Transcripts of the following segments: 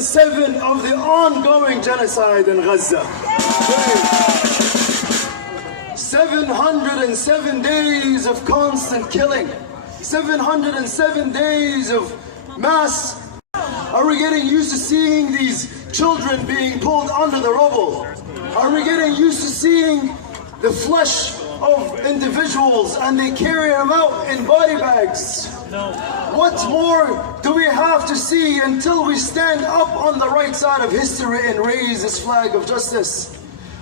707 of the ongoing genocide in Gaza. 707 days of constant killing. 707 days of mass. Are we getting used to seeing these children being pulled under the rubble? Are we getting used to seeing the flesh of individuals and they carry them out in body bags? No. What more do we have to see until we stand up on the right side of history and raise this flag of justice?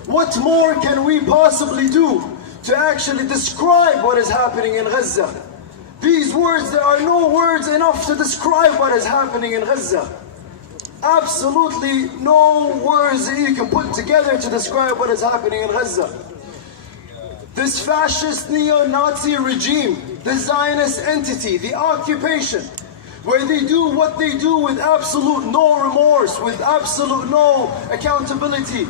What more can we possibly do to actually describe what is happening in Gaza? These words, there are no words enough to describe what is happening in Gaza. Absolutely no words that you can put together to describe what is happening in Gaza. This fascist neo-Nazi regime, the Zionist entity, the occupation, where they do what they do with absolute no remorse, with absolute no accountability.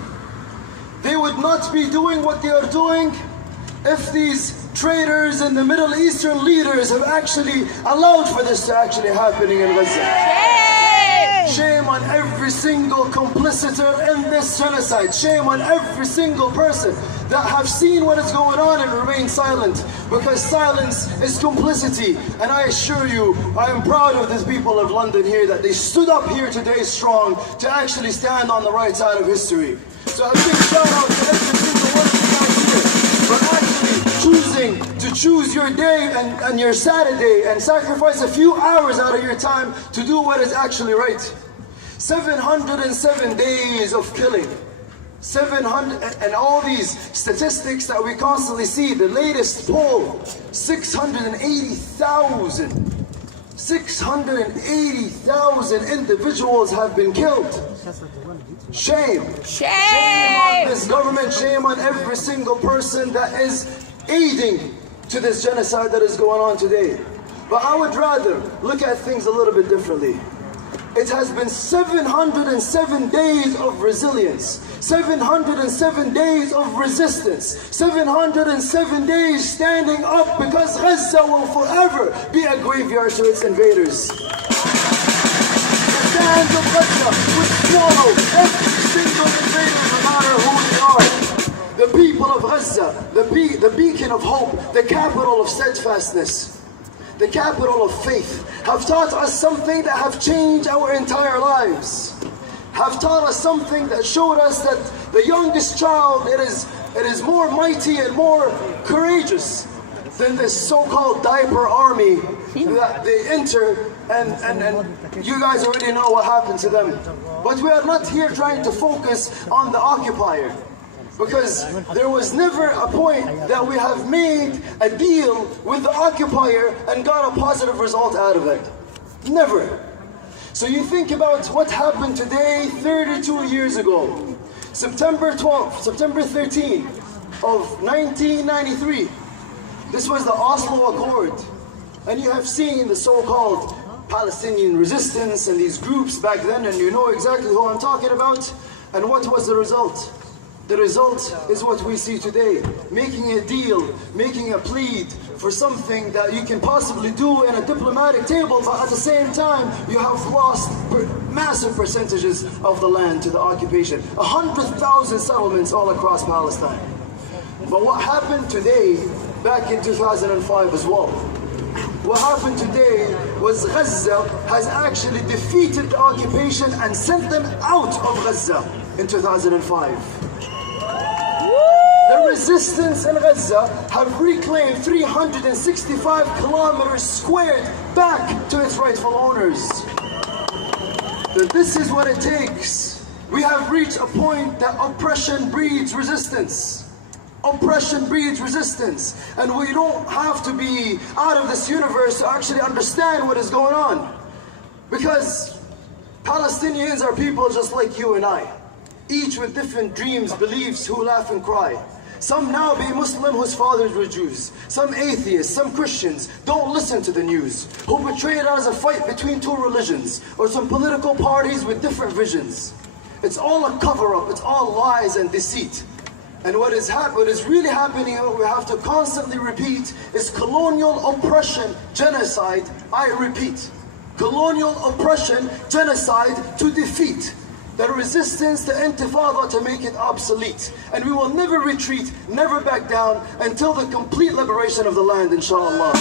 They would not be doing what they are doing if these traitors and the Middle Eastern leaders have actually allowed for this to actually happening in Gaza. Shame on every single compliciter in this genocide. Shame on every single person that have seen what is going on and remain silent, because silence is complicity. And I assure you, I am proud of these people of London here that they stood up here today strong to actually stand on the right side of history. So a big shout out to every single one of you guys here for actually choosing to choose your day and your Saturday and sacrifice a few hours out of your time to do what is actually right. 707 days of killing. 700, and all these statistics that we constantly see, the latest poll, 680,000 individuals have been killed. Shame. Shame on this government, shame on every single person that is aiding to this genocide that is going on today. But I would rather look at things a little bit differently. It has been 707 days of resilience, 707 days of resistance, 707 days standing up, because Gaza will forever be a graveyard to its invaders. The sands of Gaza would swallow every single invader, no matter who they are. The people of Gaza, the beacon of hope, the capital of steadfastness, the capital of faith, have taught us something that have changed our entire lives. Have taught us something that showed us that the youngest child, it is more mighty and more courageous than this so-called diaper army that they enter, and you guys already know what happened to them. But we are not here trying to focus on the occupier, because there was never a point that we have made a deal with the occupier and got a positive result out of it. Never. So you think about what happened today 32 years ago. September 12th, September 13th of 1993. This was the Oslo Accord. And you have seen the so-called Palestinian resistance and these groups back then, and you know exactly who I'm talking about. And what was the result? The result is what we see today, making a deal, making a plead for something that you can possibly do in a diplomatic table, but at the same time, you have lost massive percentages of the land to the occupation. 100,000 settlements all across Palestine. But what happened today, back in 2005 as well, what happened today was Gaza has actually defeated the occupation and sent them out of Gaza in 2005. The resistance in Gaza have reclaimed 365 kilometers squared back to its rightful owners. This is what it takes. We have reached a point that oppression breeds resistance. Oppression breeds resistance. And we don't have to be out of this universe to actually understand what is going on. Because Palestinians are people just like you and I. Each with different dreams, beliefs, who laugh and cry. Some now be Muslim whose fathers were Jews. Some atheists, some Christians, don't listen to the news, who portray it as a fight between two religions, or some political parties with different visions. It's all a cover-up, it's all lies and deceit. And what is really happening, what we have to constantly repeat, is colonial oppression, genocide, I repeat. colonial oppression, genocide to defeat. The resistance to Intifada to make it obsolete. And we will never retreat, never back down until the complete liberation of the land, inshallah.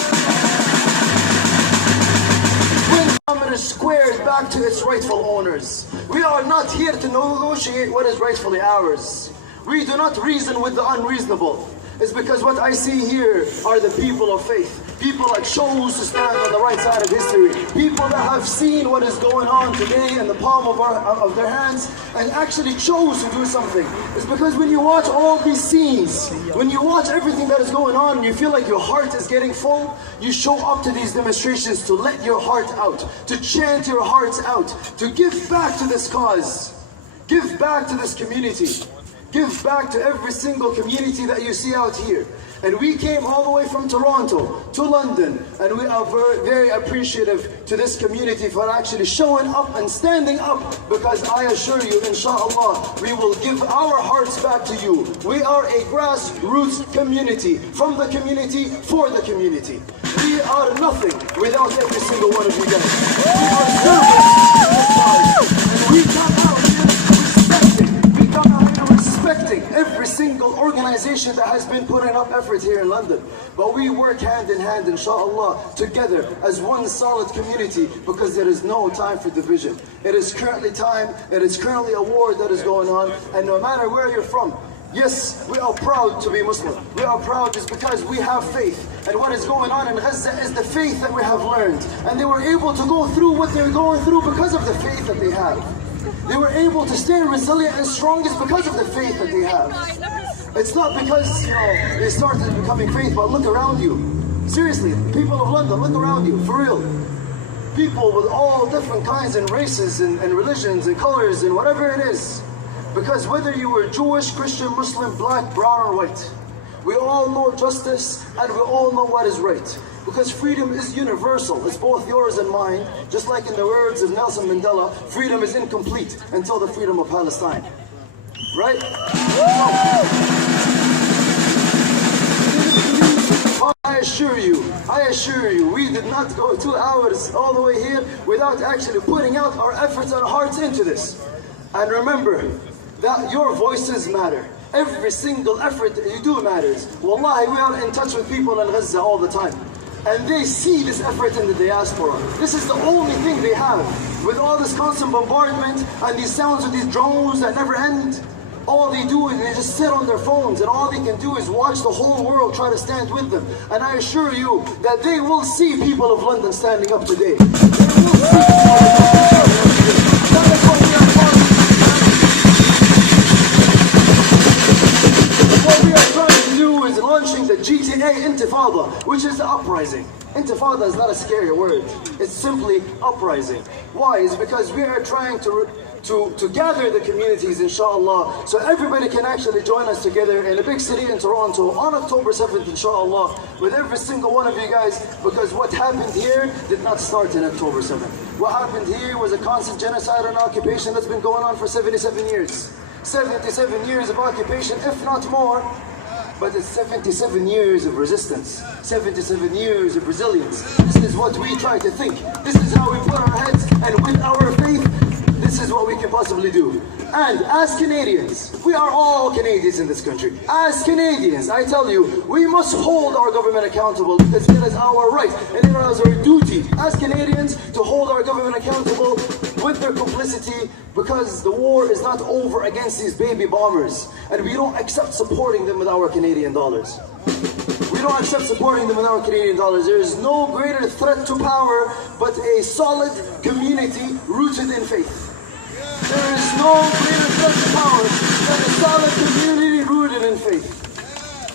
When Muhammad is squared back to its rightful owners. We are not here to negotiate what is rightfully ours. We do not reason with the unreasonable. It's because what I see here are the people of faith. People that chose to stand on the right side of history. People that have seen what is going on today in the palm of their hands and actually chose to do something. It's because when you watch all these scenes, when you watch everything that is going on and you feel like your heart is getting full, you show up to these demonstrations to let your heart out, to chant your hearts out, to give back to this cause, give back to this community. Give back to every single community that you see out here. And we came all the way from Toronto to London, and we are very, very appreciative to this community for actually showing up and standing up, because I assure you, inshallah, we will give our hearts back to you. We are a grassroots community, from the community, for the community. We are nothing without every single one of you guys. We are servants to this cause, and we come out respecting every single organization that has been putting up effort here in London. But we work hand in hand, inshallah, together as one solid community, because there is no time for division. It is currently time, it is currently a war that is going on, and no matter where you're from, yes, we are proud to be Muslim. We are proud just because we have faith. And what is going on in Gaza is the faith that we have learned. And they were able to go through what they're going through because of the faith that they have. They were able to stay resilient and strong is because of the faith that they have. It's not because, they started becoming faith, but look around you. Seriously, people of London, look around you, for real. People with all different kinds and races and religions and colors and whatever it is. Because whether you were Jewish, Christian, Muslim, black, brown or white, we all know justice and we all know what is right. Because freedom is universal. It's both yours and mine. Just like in the words of Nelson Mandela, freedom is incomplete until the freedom of Palestine. Right? I assure you, we did not go 2 hours all the way here without actually putting out our efforts and hearts into this. And remember that your voices matter. Every single effort that you do matters. Wallahi, we are in touch with people in Gaza all the time. And they see this effort in the diaspora. This is the only thing they have. With all this constant bombardment and these sounds of these drones that never end, all they do is they just sit on their phones, and all they can do is watch the whole world try to stand with them. And I assure you that they will see people of London standing up today. They will see people of London standing up today. That is what we are trying to do, is launching the GTA Intifada, which is the uprising. Intifada is not a scary word. It's simply uprising. Why? It's because we are trying to gather the communities, inshallah, so everybody can actually join us together in a big city in Toronto on October 7th, inshallah, with every single one of you guys, because what happened here did not start in October 7th. What happened here was a constant genocide and occupation that's been going on for 77 years. 77 years of occupation, if not more, but it's 77 years of resistance, 77 years of resilience. This is what we try to think. This is how we put our heads, and with our faith, this is what we can possibly do. And as Canadians, we are all Canadians in this country. As Canadians, I tell you, we must hold our government accountable, because it is our right and it is our duty as Canadians to hold our government accountable with their complicity, because the war is not over against these baby bombers, and we don't accept supporting them with our Canadian dollars. We don't accept supporting them with our Canadian dollars. There is no greater threat to power but a solid community rooted in faith. There is no greater threat to power than a solid community rooted in faith.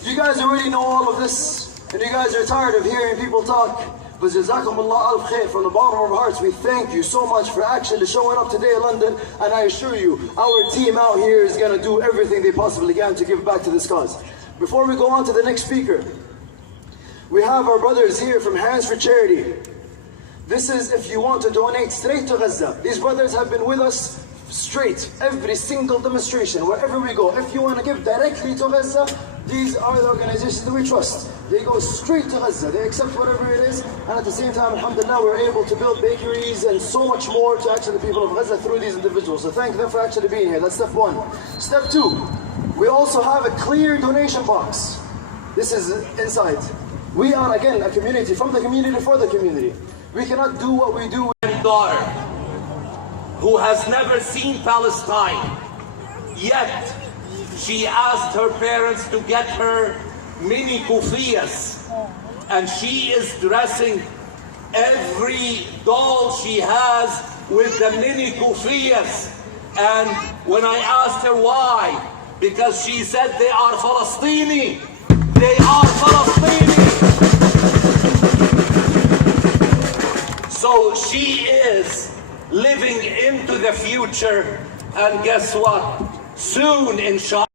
You guys already know all of this, and you guys are tired of hearing people talk. But Jazakumullah al khair, from the bottom of our hearts, we thank you so much for actually showing up today in London. And I assure you, our team out here is going to do everything they possibly can to give back to this cause. Before we go on to the next speaker, we have our brothers here from Hands for Charity. This is if you want to donate straight to Gaza. These brothers have been with us straight, every single demonstration, wherever we go. If you want to give directly to Gaza, these are the organizations that we trust. They go straight to Gaza. They accept whatever it is, and at the same time, alhamdulillah, we're able to build bakeries and so much more to actually the people of Gaza through these individuals. So thank them for actually being here. That's step one. Step two, we also have a clear donation box. This is inside. We are, again, a community, from the community for the community. We cannot do what we do. Daughter who has never seen Palestine, yet she asked her parents to get her mini kufiyas, and she is dressing every doll she has with the mini kufiyas. And when I asked her why, because she said they are Palestini. They are Palestini. So she is living into the future, and guess what? Soon, inshallah.